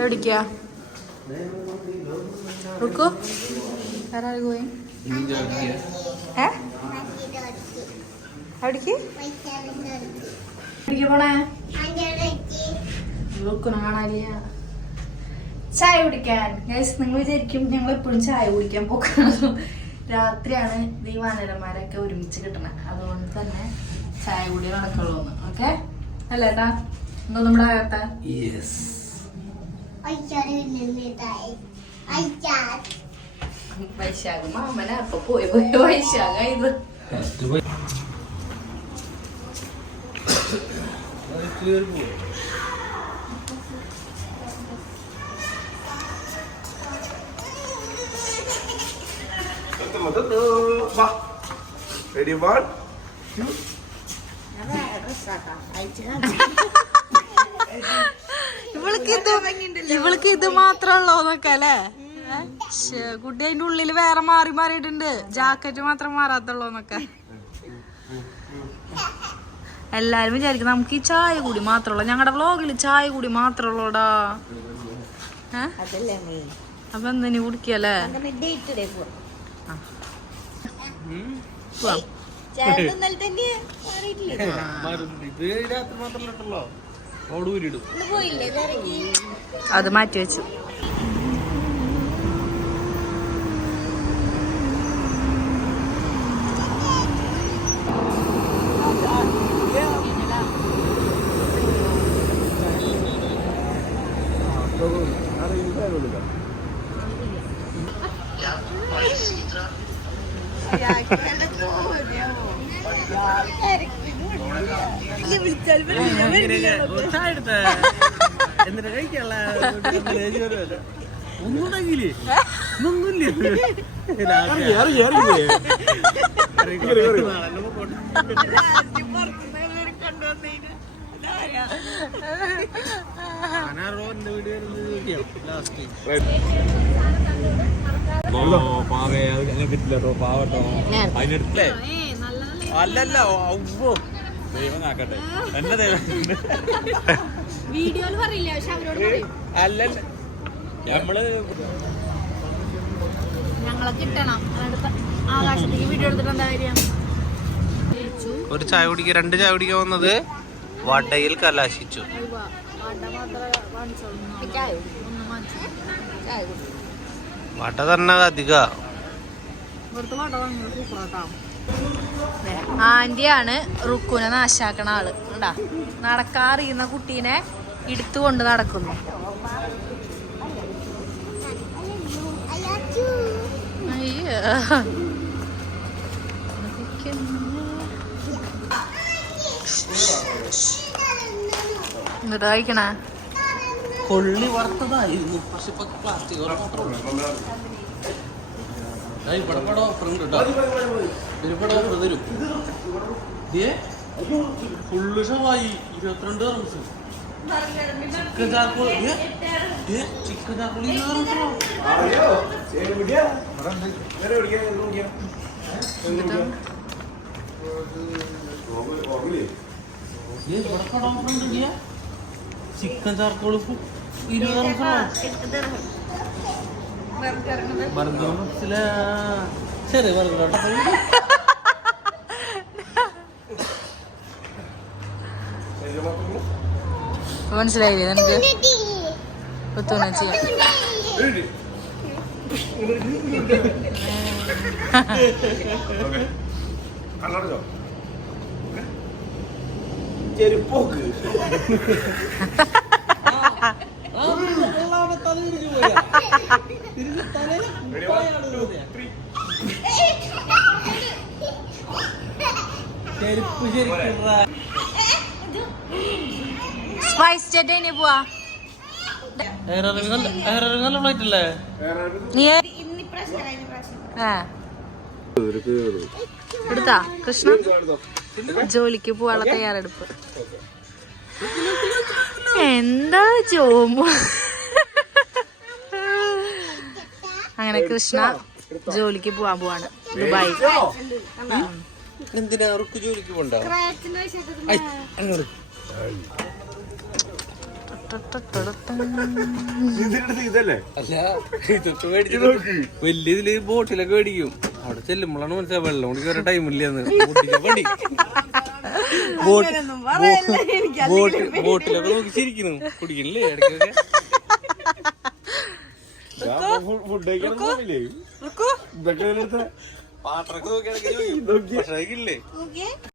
എവിടേക്കാ റുക്കു? ആരാണ് പോയി? എവിടേക്ക് പോണേ? റുക്കുനെ കാണാനില്ല. ചായ കുടിക്കാൻ. ഗൈസ്, നിങ്ങൾ വിചാരിക്കും ഞങ്ങൾ എപ്പോഴും ചായ കുടിക്കാൻ പോകാറുള്ളൂ. രാത്രിയാണ് ഈ വാനരന്മാരൊക്കെ ഒരുമിച്ച് കിട്ടണേ, അതുകൊണ്ട് തന്നെ ചായ കൂടി നടക്കുള്ളൂ. ഓക്കെ അല്ലേട്ടാ? എന്തോ നമ്മുടെ ആകത്ത വൈശാഖ മാമന അപ്പൊ പോയി വൈശാഖ ഇത് Ready, 1, 2. ഇവൾക്ക് ഇത് മാത്രമുള്ളൂന്നൊക്കെ അല്ലേ? കുട്ടി അതിന്റെ ഉള്ളില് വേറെ മാറി മാറിയിട്ടുണ്ട്. ജാക്കറ്റ് മാത്രം മാറാത്തുള്ളൂന്നൊക്കെ. എല്ലാരും വിചാരിക്കും നമുക്ക് ഈ ചായ കൂടി മാത്രമുള്ള, ഞങ്ങളുടെ വ്ലോഗില് ചായ കൂടി മാത്രമുള്ളൂടാ. അപ്പൊ എന്തിനു കുടിക്കല്ലേ? അത് മാറ്റി വെച്ചു. എന്നിട്ട് കഴിക്കല്ല ഒന്നുണ്ടെങ്കിലേ ഒന്നുമില്ല. പറ്റില്ലോ പാവട്ടോ അതിനെടുത്തേ അല്ലല്ല ദൈവം ആക്കട്ടെ എന്നെ ദൈവം അല്ലല്ല നമ്മള് ഞങ്ങളെ കിട്ടണം. ആകാശത്തേക്ക് വീഡിയോ എടുത്തിട്ട് എന്താ കാര്യം? ഒരു ചായ കുടിക്കാൻ 2 ചായ കുടിക്കാൻ വന്നത് വടയിൽ കലാശിച്ചു. വട തന്നെ അധിക ആന്റിയാണ് റുക്കുനെ നാശാക്കണ ആള്. ഉണ്ടാ നടക്കാറിയുന്ന കുട്ടീനെ എടുത്തുകൊണ്ട് നടക്കുന്നു. എന്നിട്ട് കഴിക്കണ കൊള്ളി വറുത്തതായിരുന്നു. പക്ഷെ പ്ലാസ്റ്റിക് ഇവിടെ ഓഫർ ഉണ്ട് കേട്ടോ. ഒരുപാട് ഓഫർ തരും. ഫുള്ള് ഷവായി 22 rums. Chicken charcoal chicken charcoal 20 chicken charcoal 20 ചെറിയ ബർഗർ മനസ്സിലായില്ലേ നിനക്ക്? ഒത്തുന ചെയ്യാം. ചെരുപ്പോക്ക് സ്പൈസ് ചെട്ടിന് പോവാ. നല്ല ഫ്ലൈറ്റ് അല്ലേ? എടുത്താ കൃഷ്ണ ജോലിക്ക് പോവാനുള്ള തയ്യാറെടുപ്പ്. എന്താ ജോമു? അങ്ങനെ കൃഷ്ണ ജോലിക്ക് പോവാൻ പോവാണ് ദുബായി. എന്തിനാ ജോലിക്ക് പോണ്ട? ഇതല്ലേ അല്ല ഇതൊക്കെ മേടിച്ചു വലിയ ഇതില് ബോട്ടിലൊക്കെ മേടിക്കും. അവിടെ ചെല്ലുമ്പോഴാണ് മനസ്സിലാ വെള്ളം കുടിക്കാൻ ഒരു ടൈമില്ലെന്ന്. ബോട്ടിലൊക്കെ നോക്കി ചിരിക്കുന്നു. കുടിക്കണില്ലേ ഇടയ്ക്കൊക്കെ? ഫുഡ് കഴിക്കാൻ ഇതൊക്കെ പാത്രമൊക്കെ നോക്കി ഭക്ഷണം കഴിക്കില്ലേ?